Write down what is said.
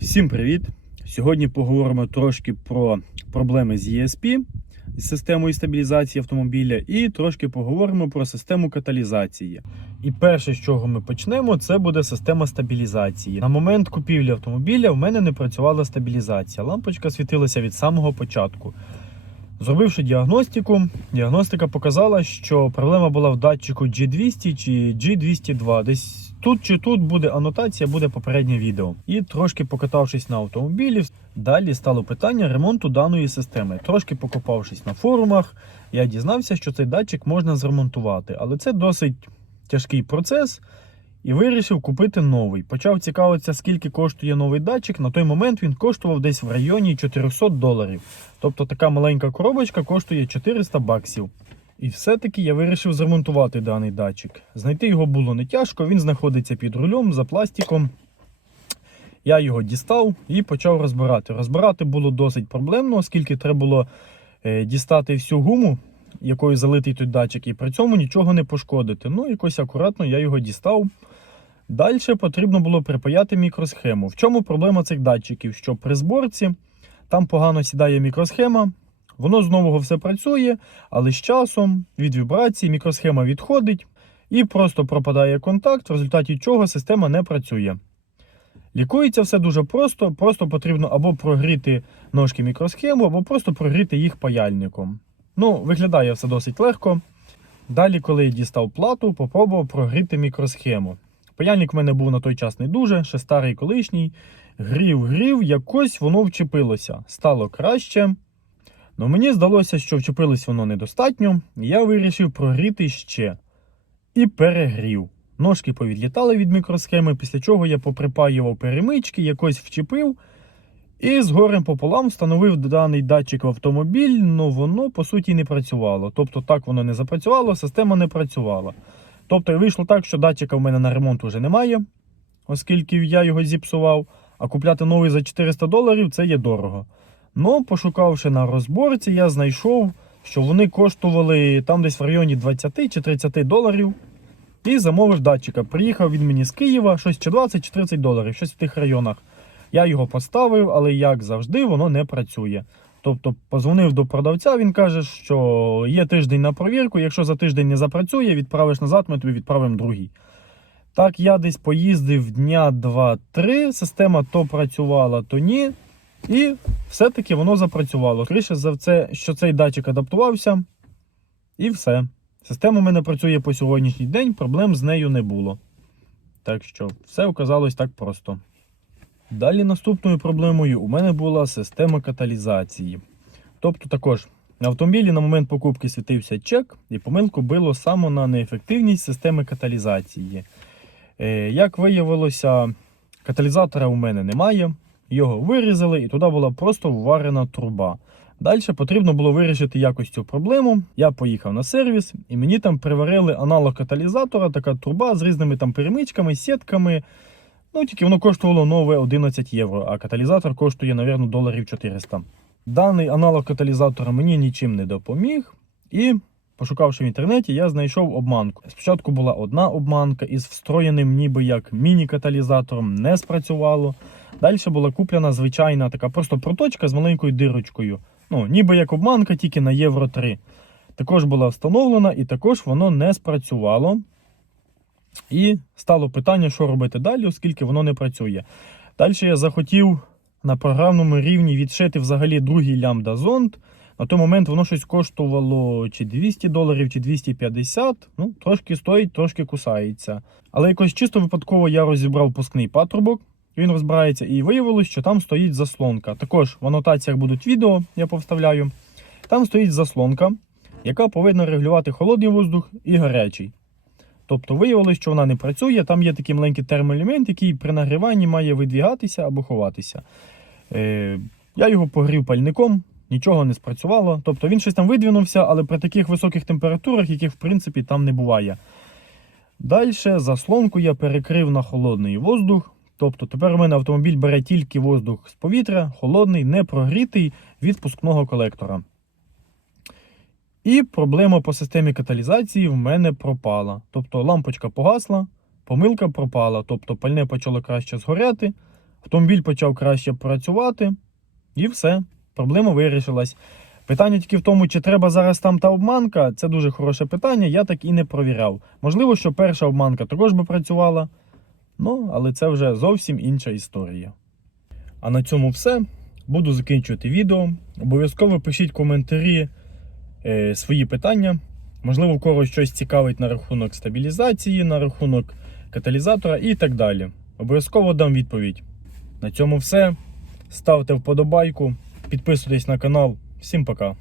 Всім привіт! Сьогодні поговоримо трошки про проблеми з ESP, з системою стабілізації автомобіля, і трошки поговоримо про систему каталізації. І перше, з чого ми почнемо, це буде система стабілізації. На момент купівлі автомобіля в мене не працювала стабілізація. Лампочка світилася від самого початку. Зробивши діагностику, діагностика показала, що проблема була в датчику G200 чи G202. Десь тут чи тут буде анотація, буде попереднє відео. І трошки покатавшись на автомобілі, далі стало питання ремонту даної системи. Трошки покопавшись на форумах, я дізнався, що цей датчик можна зремонтувати, але це досить тяжкий процес. І вирішив купити новий. Почав цікавитися, скільки коштує новий датчик. На той момент він коштував десь в районі 400 доларів. Тобто така маленька коробочка коштує 400 баксів. І все-таки я вирішив зремонтувати даний датчик. Знайти його було не тяжко, він знаходиться під рулем за пластиком. Я його дістав і почав розбирати. Розбирати було досить проблемно, оскільки треба було е, дістати всю гуму, якою залитий той датчик, і при цьому нічого не пошкодити. Ну, якось акуратно я його дістав. Далі потрібно було припаяти мікросхему. В чому проблема цих датчиків? Що при зборці там погано сідає мікросхема, воно знову все працює, але з часом від вібрації мікросхема відходить і просто пропадає контакт, в результаті чого система не працює. Лікується все дуже просто, просто потрібно або прогріти ножки мікросхему, або просто прогріти їх паяльником. Ну, виглядає все досить легко. Далі, коли я дістав плату, попробував прогріти мікросхему. Паяльник в мене був на той час не дуже, ще старий колишній. Грів, грів, якось воно вчепилося. Стало краще. Но мені здалося, що вчепилось воно недостатньо, я вирішив прогріти ще. І перегрів. Ножки повідлітали від мікросхеми, після чого я поприпаював перемички, якось вчепив. І з горем пополам встановив даний датчик в автомобіль, але воно по суті не працювало. Тобто так воно не запрацювало, система не працювала. Тобто вийшло так, що датчика в мене на ремонт вже немає, оскільки я його зіпсував. А купляти новий за 400 доларів це є дорого. Ну, пошукавши на розборці, я знайшов, що вони коштували там десь в районі 20 чи 30 доларів. І замовив датчика. Приїхав він мені з Києва, щось чи 20 чи 30 доларів, щось в тих районах. Я його поставив, але як завжди, воно не працює. Тобто позвонив до продавця, він каже, що є тиждень на провірку. Якщо за тиждень не запрацює, відправиш назад, ми тобі відправимо другий. Так, я десь поїздив дня 2-3, система то працювала, то ні. І все-таки воно запрацювало. Скоріше за все, що цей датчик адаптувався. І все. Система в мене працює по сьогоднішній день, проблем з нею не було. Так що все оказалось так просто. Далі наступною проблемою у мене була система каталізації. Тобто також на автомобілі на момент покупки світився чек, і помилку било саме на неефективність системи каталізації. Е, Як виявилося, каталізатора у мене немає. Його вирізали, і туди була просто вварена труба. Далі потрібно було вирішити якось цю проблему. Я поїхав на сервіс, і мені там приварили аналог каталізатора, така труба з різними там перемичками, сітками. Ну, тільки воно коштувало нове 11 євро, а каталізатор коштує, мабуть, доларів 400. Даний аналог каталізатора мені нічим не допоміг. І, пошукавши в інтернеті, я знайшов обманку. Спочатку була одна обманка із встроєним ніби як міні-каталізатором, не спрацювало. Далі була куплена звичайна така просто проточка з маленькою дирочкою. Ну, ніби як обманка, тільки на євро 3. Також була встановлена і також воно не спрацювало. І стало питання, що робити далі, оскільки воно не працює. Далі я захотів на програмному рівні відшити взагалі другий лямбда зонд. На той момент воно щось коштувало чи 200 доларів, чи 250. Ну, трошки стоїть, трошки кусається. Але якось чисто випадково я розібрав пускний патрубок, він розбирається, і виявилось, що там стоїть заслонка. Також в анотаціях будуть відео, я повставляю. Там стоїть заслонка, яка повинна регулювати холодний воздух і гарячий. Тобто виявилось, що вона не працює. Там є такий маленький термоелемент, який при нагріванні має видвігатися або ховатися. Е, Я його погрів пальником, нічого не спрацювало. Тобто він щось там видвинувся, але при таких високих температурах, яких в принципі там не буває. Далі заслонку я перекрив на холодний воздух. Тобто тепер у мене автомобіль бере тільки воздух з повітря, холодний, не прогрітий від пускного колектора. І проблема по системі каталізації в мене пропала. Тобто лампочка погасла, помилка пропала. Тобто пальне почало краще згоряти, Автомобіль почав краще працювати, і все, проблема вирішилась. Питання тільки в тому, чи треба зараз там та обманка. Це дуже хороше питання, я так і не провіряв. Можливо, що перша обманка також би працювала, ну, але це вже зовсім інша історія. А на цьому все. Буду закінчувати відео. Обов'язково пишіть коментарі е, свої питання. Можливо, в когось щось цікавить на рахунок стабілізації, на рахунок каталізатора і так далі. Обов'язково дам відповідь. На цьому все. Ставте вподобайку, підписуйтесь на канал. Всім пока.